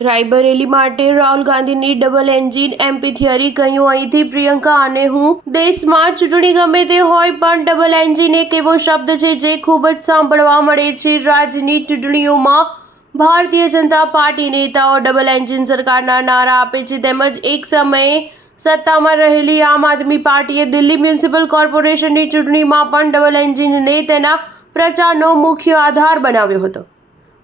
રાયબરેલી માટે રાહુલ ગાંધીની double engine MP theory કહ્યું અહીંથી પ્રિયંકા અને હું દેશમાં ચૂંટણી ગમે તે હોય પણ ડબલ એન્જિન એક એવો શબ્દ છે જે ખૂબ જ સાંભળવા મળે છે રાજ્યની ચૂંટણીઓમાં ભારતીય જનતા પાર્ટી નેતાઓ ડબલ એન્જિન સરકારના નારા આપે છે તેમજ એક સમયે સત્તામાં રહેલી આમ આદમી પાર્ટીએ દિલ્હી મ્યુનિસિપલ કોર્પોરેશનની ચૂંટણીમાં પણ ડબલ એન્જિનને તેના પ્રચારનો મુખ્ય આધાર બનાવ્યો હતો।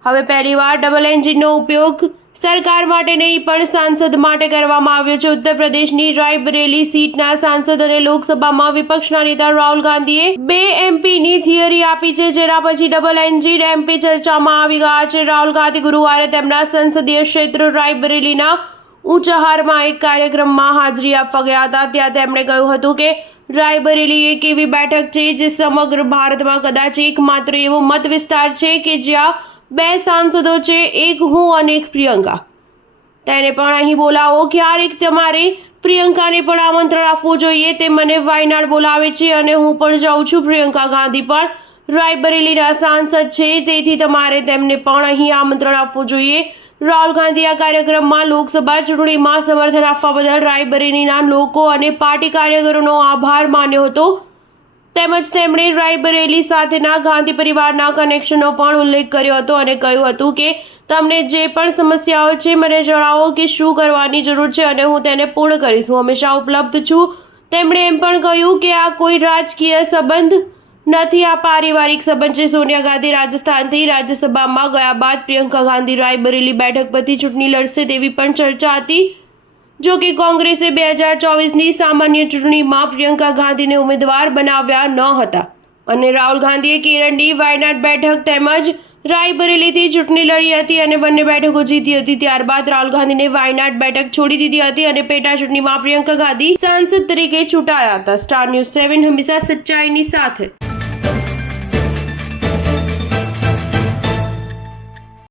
હવે પહેલીવાર ડબલ એન્જિનનો ઉપયોગ સરકાર માટે નહીં પણ સાંસદ માટે કરવામાં આવ્યો છે। ઉત્તર પ્રદેશની રાયબરેલી સીટના સાંસદ અને લોકસભામાં વિપક્ષના નેતા રાહુલ ગાંધીએ 2 એમપીની થિયરી આપી છે જેના પછી ડબલ એન્જિન એમપી ચર્ચામાં આવી ગયા છે। રાહુલ ગાંધી ગુરુવારે તેમના સંસદીય ક્ષેત્ર રાયબરેલીના ઊંચાહારમાં એક કાર્યક્રમમાં હાજરી આપવા ગયા હતા। ત્યાં તેમણે કહ્યું હતું કે રાયબરેલી એક એવી બેઠક છે જે સમગ્ર ભારતમાં કદાચ એકમાત્ર એવો મત વિસ્તાર છે કે જ્યાં 2 સાંસદો છે, એક હું અને એક પ્રિયંકા। તેને પણ અહીં બોલાવો। ક્યારેક તમારે પ્રિયંકાને પણ આમંત્રણ આપવું જોઈએ। તે મને વાયનાડ બોલાવે છે અને હું પણ જાઉં છું। પ્રિયંકા ગાંધી પણ રાયબરેલીના સાંસદ છે, તેથી તમારે તેમને પણ અહીં આમંત્રણ આપવું જોઈએ। રાહુલ ગાંધી આ કાર્યક્રમમાં લોકસભા ચૂંટણીમાં સમર્થન આપવા બદલ રાયબરેલીના લોકો અને પાર્ટી કાર્યકરોનો આભાર માન્યો હતો તેમજ તેમણે રાયબરેલી સાથેના ગાંધી પરિવારના કનેક્શનનો પણ ઉલ્લેખ કર્યો હતો અને કહ્યું હતું કે તમને જે પણ સમસ્યાઓ છે મને જણાવો કે શું કરવાની જરૂર છે અને હું તેને પૂર્ણ કરીશ। હું હંમેશા ઉપલબ્ધ છું। તેમણે એમ પણ કહ્યું કે આ કોઈ રાજકીય સંબંધ નથી, આ પારિવારિક સંબંધ છે। સોનિયા ગાંધી રાજસ્થાનથી રાજ્યસભામાં ગયા બાદ પ્રિયંકા ગાંધી રાયબરેલી બેઠક પરથી ચૂંટણી લડશે તેવી પણ ચર્ચા હતી। જો કે કોંગ્રેસે 2024ની સામાન્ય ચૂંટણીમાં પ્રિયંકા ગાંધીને ઉમેદવાર બનાવ્યા ન હતા અને રાહુલ ગાંધીએ કેરળની વાયનાડ બેઠક તેમજ રાયબરેલીથી ચૂંટણી લડી હતી અને બંને બેઠકો જીતી હતી। ત્યારબાદ રાહુલ ગાંધીને વાયનાડ બેઠક છોડી દીધી હતી અને પેટા ચૂંટણીમાં પ્રિયંકા ગાંધી સાંસદ તરીકે ચૂંટાયા હતા। સ્ટાર ન્યૂઝ 7 હંમેશા સચ્ચાઈની સાથે।